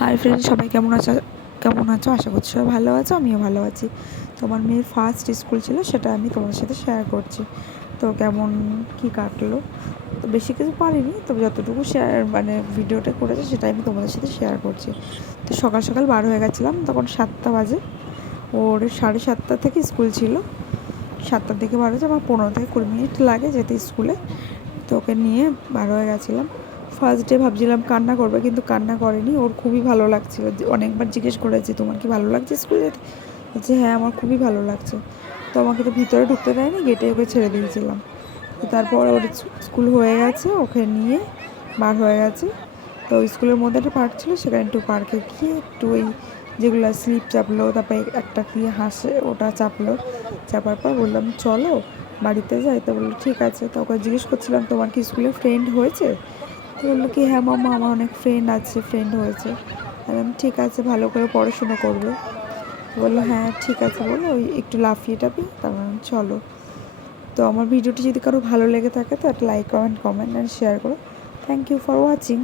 Hi friend, সবাই কেমন আছো? আশা করছি সবাই ভালো আছো, আমিও ভালো আছি। তো আমার মেয়ের ফার্স্ট স্কুল ছিল, সেটা আমি তোমাদের সাথে শেয়ার করছি। তো কেমন কী কাটলো, তো বেশি কিছু পারিনি, তবে যতটুকু ভিডিওটা করেছে সেটা আমি তোমাদের সাথে শেয়ার করছি। তো সকাল সকাল বার হয়ে গেছিলাম, তখন 7টা বাজে। ওর 7:30 থেকে স্কুল ছিল। 7টার দিকে বার হয়েছে, আমার 15 থেকে 20 মিনিট লাগে যেতে স্কুলে। তো ওকে নিয়ে বার হয়ে গেছিলাম। ফার্স্ট ডে ভাবছিলাম কান্না করবে, কিন্তু কান্না করেনি। ওর খুবই ভালো লাগছিল। অনেকবার জিজ্ঞেস করেছি, তোমার কি ভালো লাগছে স্কুলে যেতে? বলছে হ্যাঁ, আমার খুবই ভালো লাগছে। তো আমাকে তো ভিতরে ঢুকতে দেয়নি, গেটে ওকে ছেড়ে দিয়েছিলাম। তো তারপর ওর স্কুল হয়ে গেছে, ওকে নিয়ে বার হয়ে গেছে। তো স্কুলের মধ্যে একটা পার্ক ছিল, সেখানে একটু পার্কে গিয়ে একটু ওই যেগুলো স্লিপ চাপলো, তারপরে একটা কি হাসে ওটা চাপলো। চাপার পর বললাম চলো বাড়িতে যাই। তো বললো ঠিক আছে। তো ওকে জিজ্ঞেস করছিলাম, তোমার কি স্কুলে ফ্রেন্ড হয়েছে? তো বললো কি হ্যাঁ মাম্মা, আমার অনেক ফ্রেন্ড হয়েছে। বললাম ঠিক আছে, ভালো করে পড়াশুনো করবে। বললো হ্যাঁ ঠিক আছে, বলো ওই একটু লাফিয়ে টাফিয়ে। তার চলো। তো আমার ভিডিওটি যদি কারো ভালো লেগে থাকে তো একটা লাইক, কমেন্ট অ্যান্ড শেয়ার করো। Thank you for watching.